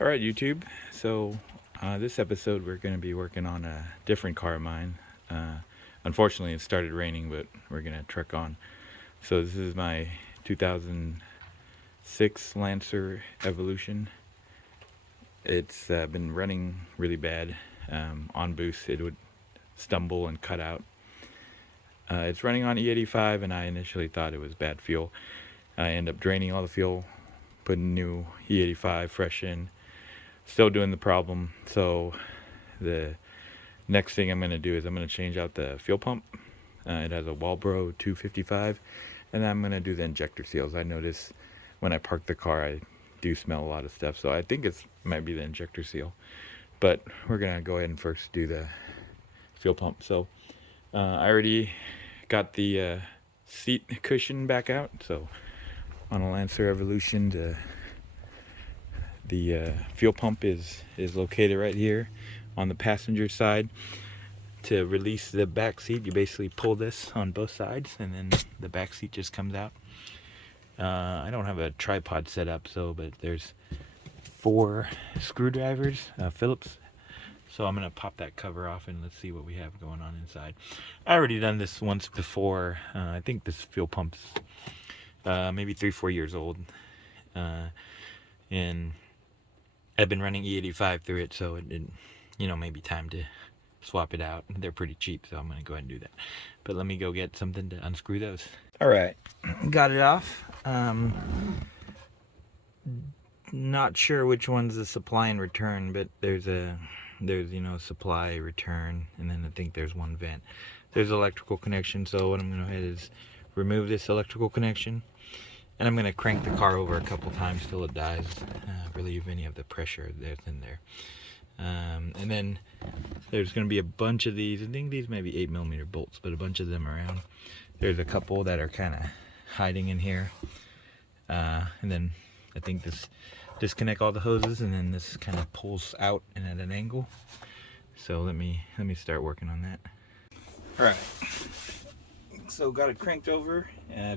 Alright YouTube, so this episode we're going to be working on a different car of mine. Unfortunately it started raining, but we're going to truck on. So this is my 2006 Lancer Evolution. It's been running really bad. On boost it would stumble and cut out. It's running on E85 and I initially thought it was bad fuel. I end up draining all the fuel, putting new E85 fresh in. Still doing the problem. So the next thing I'm going to do is I'm going to change out the fuel pump. It has a Walbro 255, and I'm going to do the injector seals. I notice when I park the car I do smell a lot of stuff, so I think it might be the injector seal, but we're going to go ahead and first do the fuel pump. So I already got the seat cushion back out. So on a Lancer Evolution, the fuel pump is located right here on the passenger side. To release the back seat, you basically pull this on both sides and then the back seat just comes out. I don't have a tripod set up, but there's 4 screwdrivers, Phillips. So I'm going to pop that cover off and let's see what we have going on inside. I already done this once before. I think this fuel pump's maybe 3-4 years old. And I've been running E85 through it, so it didn't, maybe time to swap it out. They're pretty cheap, so I'm going to go ahead and do that. But let me go get something to unscrew those. All right, got it off. Not sure which one's the supply and return, but there's supply, return, and then I think there's one vent. There's electrical connection, so what I'm going to go ahead is remove this electrical connection. And I'm going to crank the car over a couple times till it dies, relieve any of the pressure that's in there. And then there's going to be a bunch of these. I think these may be 8mm bolts, but a bunch of them around. There's a couple that are kind of hiding in here. And then I think this disconnect all the hoses, and then this kind of pulls out and at an angle. So let me start working on that. All right. So got it cranked over.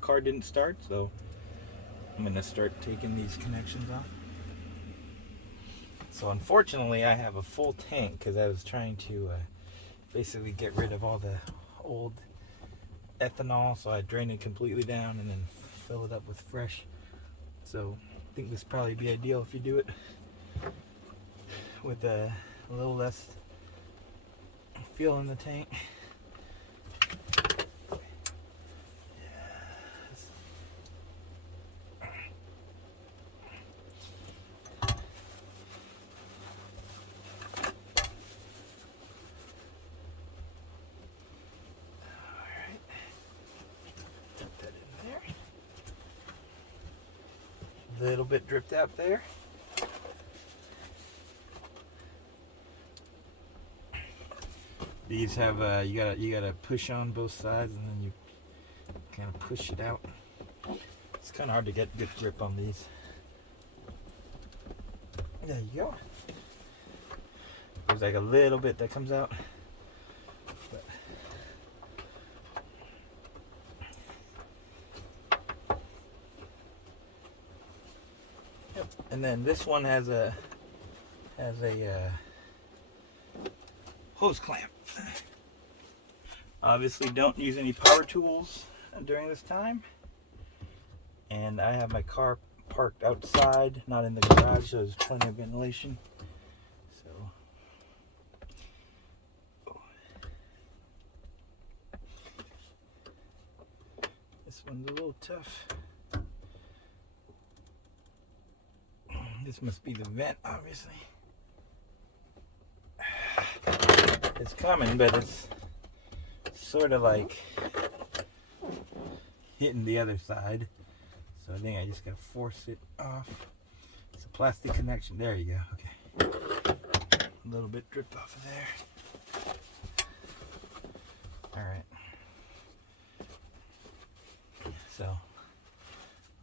Car didn't start, so I'm going to start taking these connections off. So unfortunately I have a full tank because I was trying to basically get rid of all the old ethanol, so I drain it completely down and then fill it up with fresh. So I think this would probably be ideal if you do it with a little less fuel in the tank. Little bit dripped out there. These have you gotta push on both sides, and then you kind of push it out. It's kind of hard to get good grip on these. There you go. There's like a little bit that comes out. But and then this one has a hose clamp. Obviously don't use any power tools during this time. And I have my car parked outside, not in the garage, so there's plenty of ventilation. So this one's a little tough. This must be the vent, obviously. It's coming, but it's sort of like hitting the other side. So I think I just gotta force it off. It's a plastic connection. There you go. Okay. A little bit dripped off of there. All right. So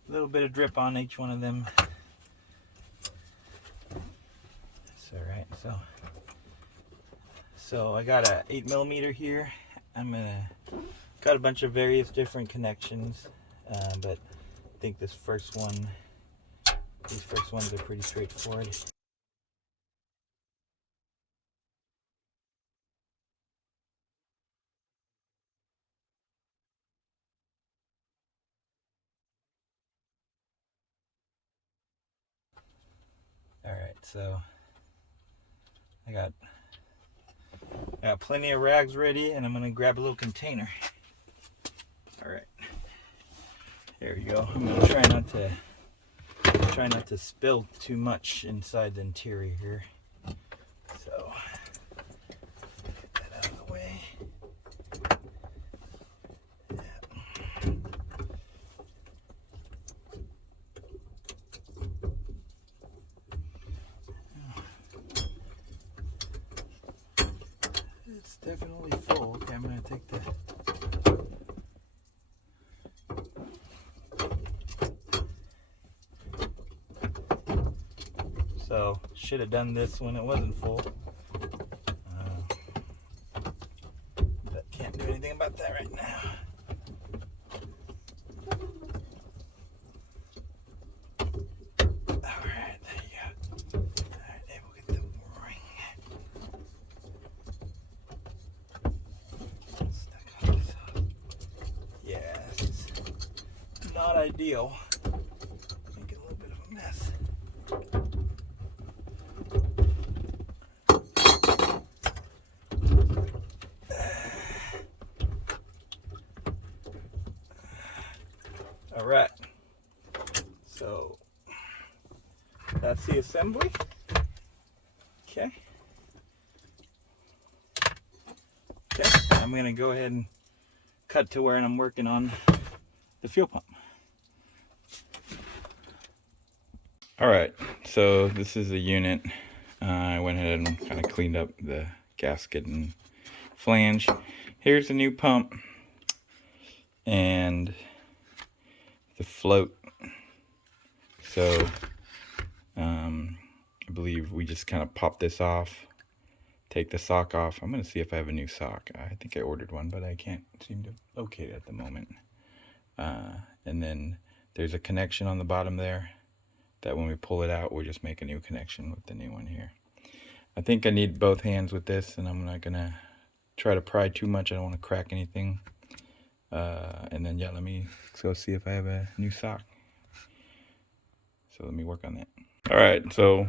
a little bit of drip on each one of them. All right, so I got a 8mm here. Got a bunch of various different connections, but I think these first ones are pretty straightforward. so I got plenty of rags ready, and I'm gonna grab a little container. All right, there we go. I'm gonna try not to spill too much inside the interior here. So get that out of the way. It's definitely full. Okay, I'm gonna take the So should have done this when it wasn't full. But can't do anything about that right now. Alright, there you go. Alright, there we'll get the ring. Stuck on this hook. Yeah, this is not ideal. Making a little bit of a mess. Alright, so that's the assembly. Okay. I'm going to go ahead and cut to where I'm working on the fuel pump. Alright, so this is the unit. I went ahead and kind of cleaned up the gasket and flange. Here's the new pump and the float. So I believe we just kind of pop this off, take the sock off. I'm going to see if I have a new sock. I think I ordered one, but I can't seem to locate it at the moment. And then there's a connection on the bottom there that when we pull it out, we'll just make a new connection with the new one here. I think I need both hands with this, and I'm not going to try to pry too much. I don't want to crack anything. And then, yeah, let me go see if I have a new sock. So let me work on that. All right, so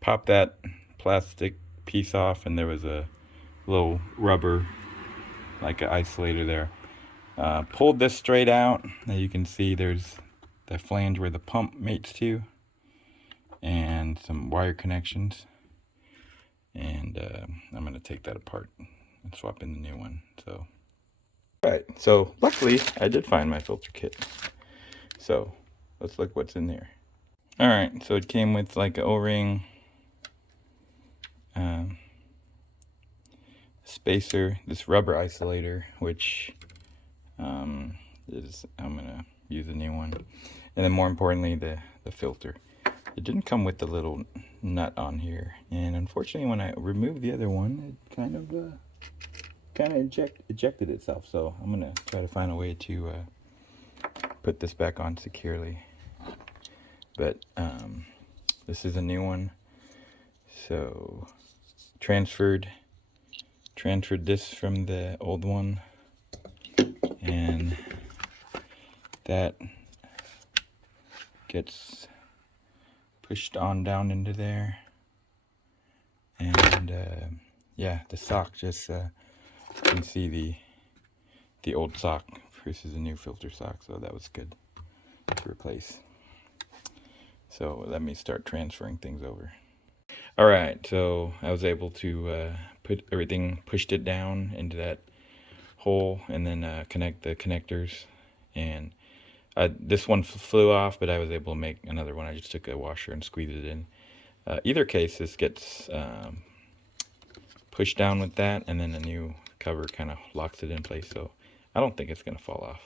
pop that plastic piece off, and there was a little rubber, like an isolator there. Pulled this straight out. Now you can see there's the flange where the pump mates to, and some wire connections. And I'm going to take that apart and swap in the new one. So, alright, so luckily I did find my filter kit. So let's look what's in there. Alright, so it came with like an O-ring, spacer, this rubber isolator, which I'm gonna use a new one, and then more importantly the filter. It didn't come with the little nut on here, and unfortunately when I removed the other one, it kind of ejected itself. So I'm gonna try to find a way to put this back on securely. But this is a new one, so transferred this from the old one, and that gets pushed on down into there. And yeah, the sock, just you can see the old sock versus the new filter sock, so that was good to replace. So let me start transferring things over. All right, so I was able to put everything, pushed it down into that hole, and then connect the connectors. And this one flew off, but I was able to make another one. I just took a washer and squeezed it in. Either case, this gets pushed down with that, and then a new cover kind of locks it in place. So I don't think it's going to fall off.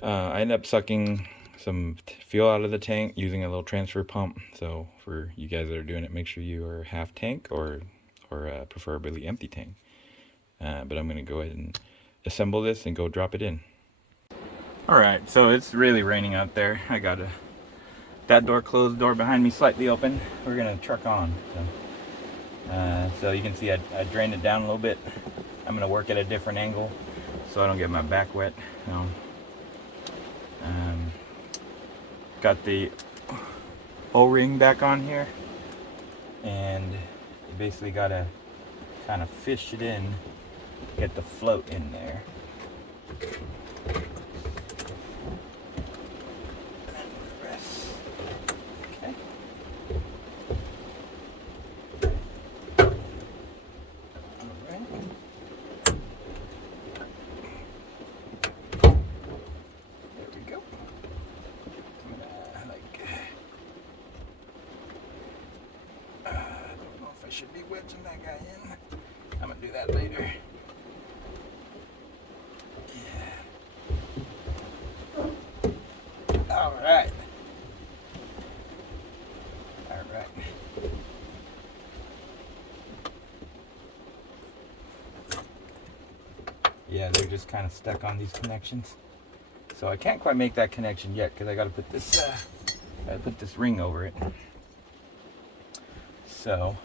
I ended up sucking some fuel out of the tank using a little transfer pump. So for you guys that are doing it, make sure you are half tank or preferably empty tank. But I'm going to go ahead and assemble this and go drop it in. Alright, so it's really raining out there. I got that door closed, door behind me slightly open. We're going to truck on. So you can see I drained it down a little bit. I'm going to work at a different angle so I don't get my back wet. Got the O-ring back on here, and you basically gotta kind of fish it in to get the float in there. And then the rest. Okay. Alright. There we go. I don't know if I should be wedging that guy in. I'm gonna do that later. Yeah. Alright. Alright. Yeah, they're just kind of stuck on these connections. So I can't quite make that connection yet because I gotta put this ring over it. So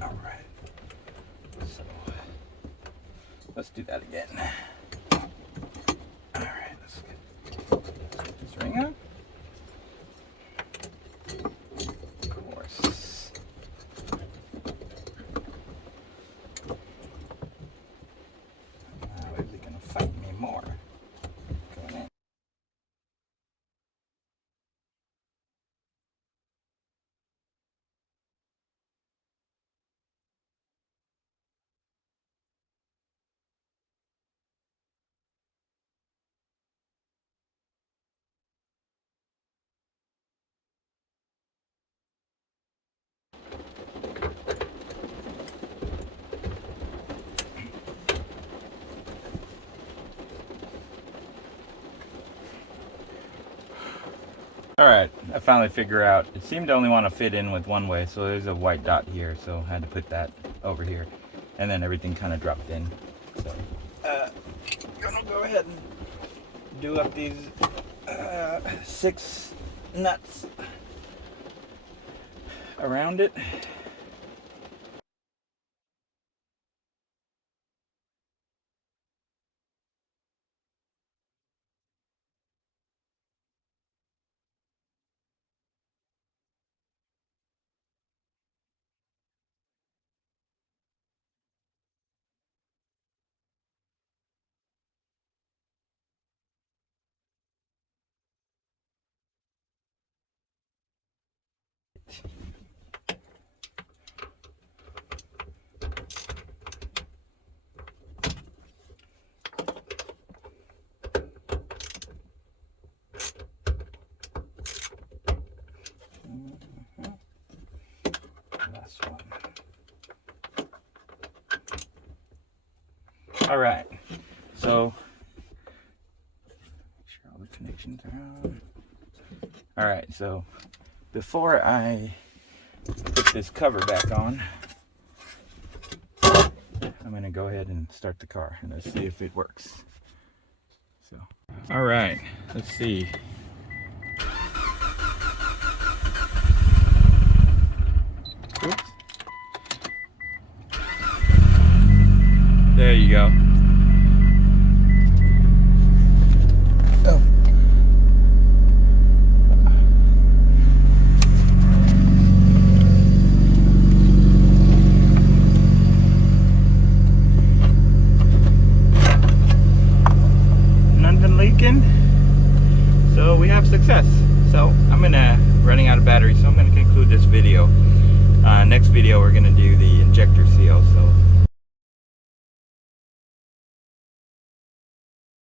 alright. So let's do that again. Alright, let's get this ring on. Of course. Now is he gonna fight me more? Going in. Alright, I finally figure out. It seemed to only want to fit in with one way, so there's a white dot here, so I had to put that over here. And then everything kind of dropped in. So, gonna go ahead and do up these 6 nuts around it. Last one. All right, so make sure all the connections are on. All right, so before I put this cover back on, I'm gonna go ahead and start the car and let's see if it works. So, all right, let's see. Oops. There you go. Oh. Nothing leaking. So we have success. So I'm running out of battery, so I'm gonna conclude this video. Next video we're gonna do the injector seal. So